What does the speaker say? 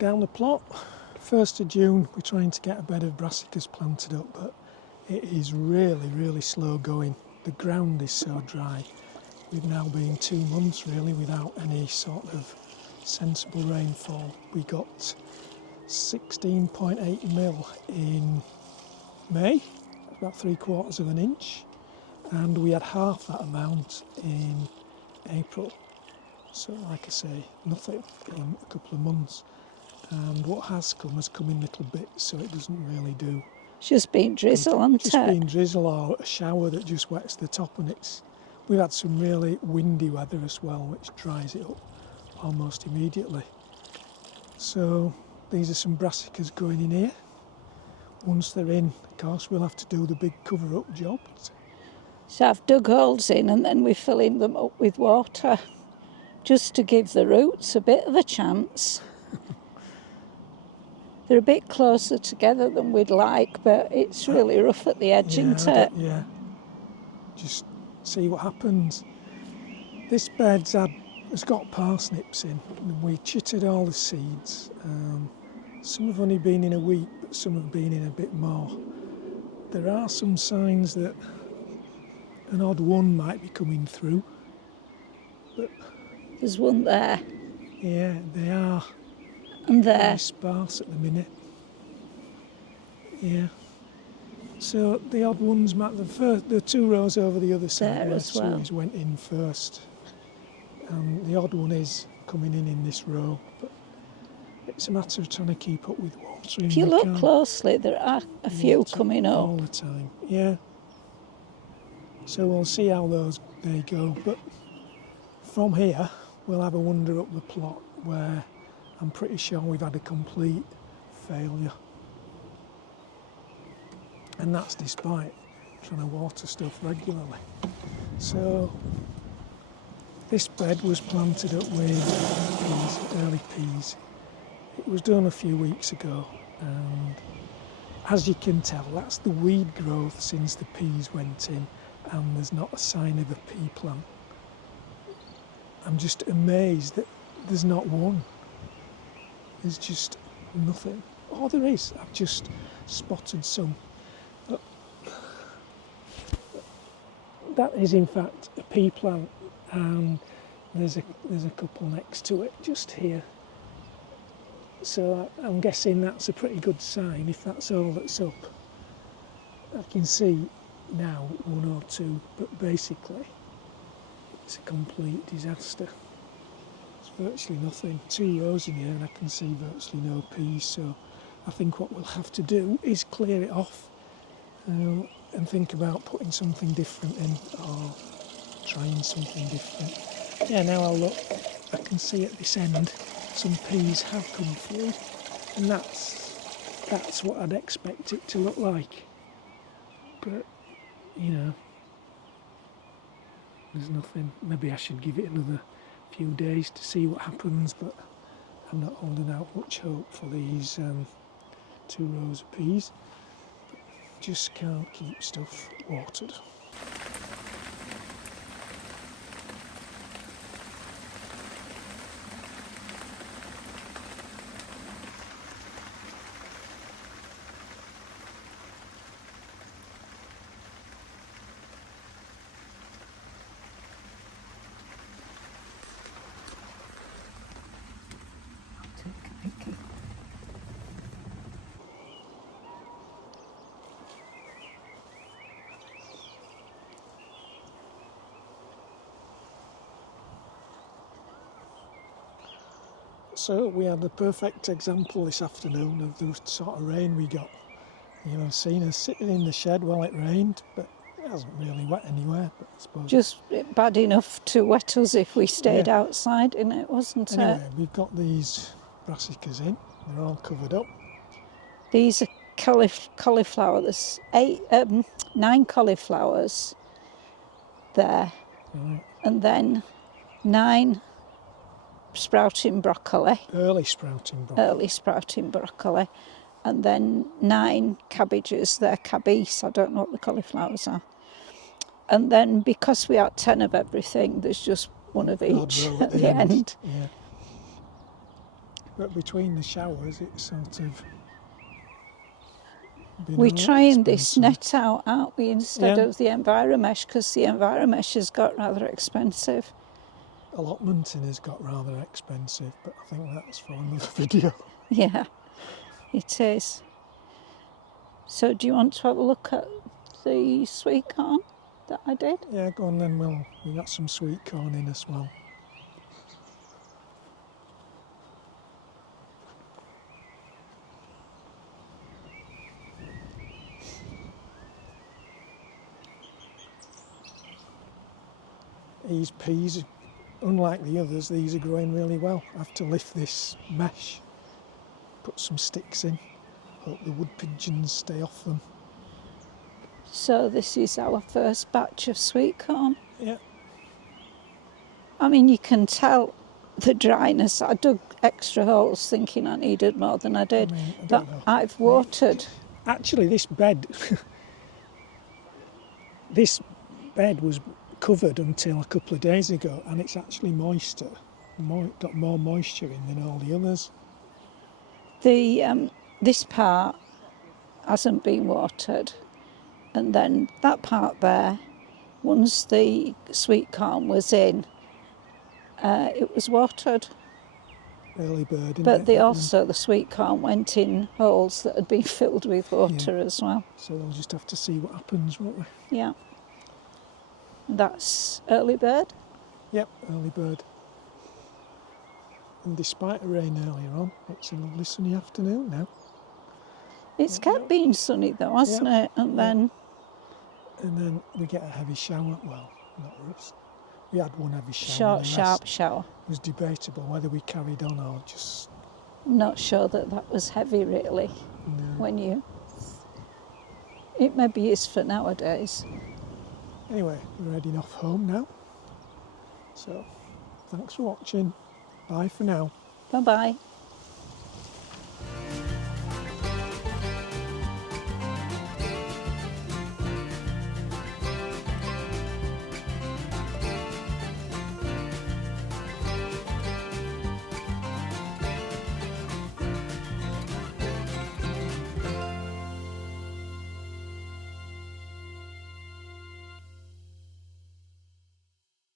down the plot. 1st of June, we're trying to get a bed of brassicas planted up, but it is really slow going. The ground is so dry. We've now been 2 months really without any sort of sensible rainfall. We got 16.8 mil in May, about 3/4 of an inch, and we had half that amount in April. So like I say, nothing in a couple of months. And what has come in little bits, so it doesn't really do. It's just been drizzle, hasn't it? Just been drizzle or a shower that just wets the top, and we've had some really windy weather as well, which dries it up almost immediately. So these are some brassicas going in here. Once they're in, of course, we'll have to do the big cover-up job. So I've dug holes in and then we're filling them up with water just to give the roots a bit of a chance. They're a bit closer together than we'd like, but it's really rough at the edge, isn't it? Yeah. Just see what happens. This bed's has got parsnips in. We chitted all the seeds. Some have only been in a week, but some have been in a bit more. There are some signs that an odd one might be coming through. But there's one there. Yeah, they are. And there. Very sparse at the minute. Yeah. So the odd ones, the 2 rows over the other side there where as well. Sue's went in first. The odd one is coming in this row, but it's a matter of trying to keep up with watering. If you look closely, there are a few coming up. All the time, yeah. So we'll see how they go. But from here, we'll have a wander up the plot where I'm pretty sure we've had a complete failure. And that's despite trying to water stuff regularly. So this bed was planted up with peas, early peas. It was done a few weeks ago, and as you can tell, that's the weed growth since the peas went in, and there's not a sign of a pea plant. I'm just amazed that there's not one. There's just nothing. Oh, there is. I've just spotted some. But that is in fact a pea plant, and there's a couple next to it just here. So I'm guessing that's a pretty good sign if that's all that's up. I can see now 1 or 2, but basically it's a complete disaster. It's virtually nothing. 2 rows in here and I can see virtually no peas, so I think what we'll have to do is clear it off and think about putting something different in or trying something different. Yeah, now I'll look, I can see at this end some peas have come through, and that's what I'd expect it to look like. But, you know, there's nothing. Maybe I should give it another few days to see what happens, but I'm not holding out much hope for these 2 rows of peas. But just can't keep stuff watered. So we had the perfect example this afternoon of the sort of rain we got. You know, seen us sitting in the shed while it rained, but it hasn't really wet anywhere. But I suppose just bad enough to wet us if we stayed outside in it, wasn't it? Anyway, we've got these brassicas in. They're all covered up. These are cauliflower. There's 9 cauliflowers there, Right. and then 9 sprouting broccoli. Early sprouting broccoli. And then 9 cabbages. They're cabbace. I don't know what the cauliflowers are. And then because we had 10 of everything, there's just one of each at the end. Yeah. But between the showers, it's sort of been We're all right, trying this spring net out, aren't we, instead Yeah. of the Enviromesh, because the Enviromesh has got rather expensive. Allotmenting has got rather expensive, but I think that's for another video. Yeah, it is. So do you want to have a look at the sweet corn that I did? Yeah, go on then, we got some sweet corn in as well. These peas, unlike the others, these are growing really well. I have to lift this mesh, put some sticks in, hope the wood pigeons stay off them. So this is our first batch of sweet corn. Yeah, I mean, you can tell the dryness. I dug extra holes thinking I needed more than I did, I but don't know. I've watered. Actually, this bed, this bed was covered until a couple of days ago, and it's actually moister, got more moisture in than all the others. This part hasn't been watered, and then that part there, once the sweet corn was in, it was watered. Early bird, isn't But it? they That one. also, the sweet corn went in holes that had been filled with water as well. So we'll just have to see what happens, won't we? Yeah. That's early bird. Yep, early bird. And despite the rain earlier on, it's a lovely sunny afternoon now. It's kept being sunny though, hasn't it? And then we get a heavy shower. Well, not us. We had one heavy shower. sharp shower. It was debatable whether we carried on or just. I'm not sure that was heavy really. No. When you. It maybe is for nowadays. Anyway, we're heading off home now. So, thanks for watching. Bye for now. Bye bye.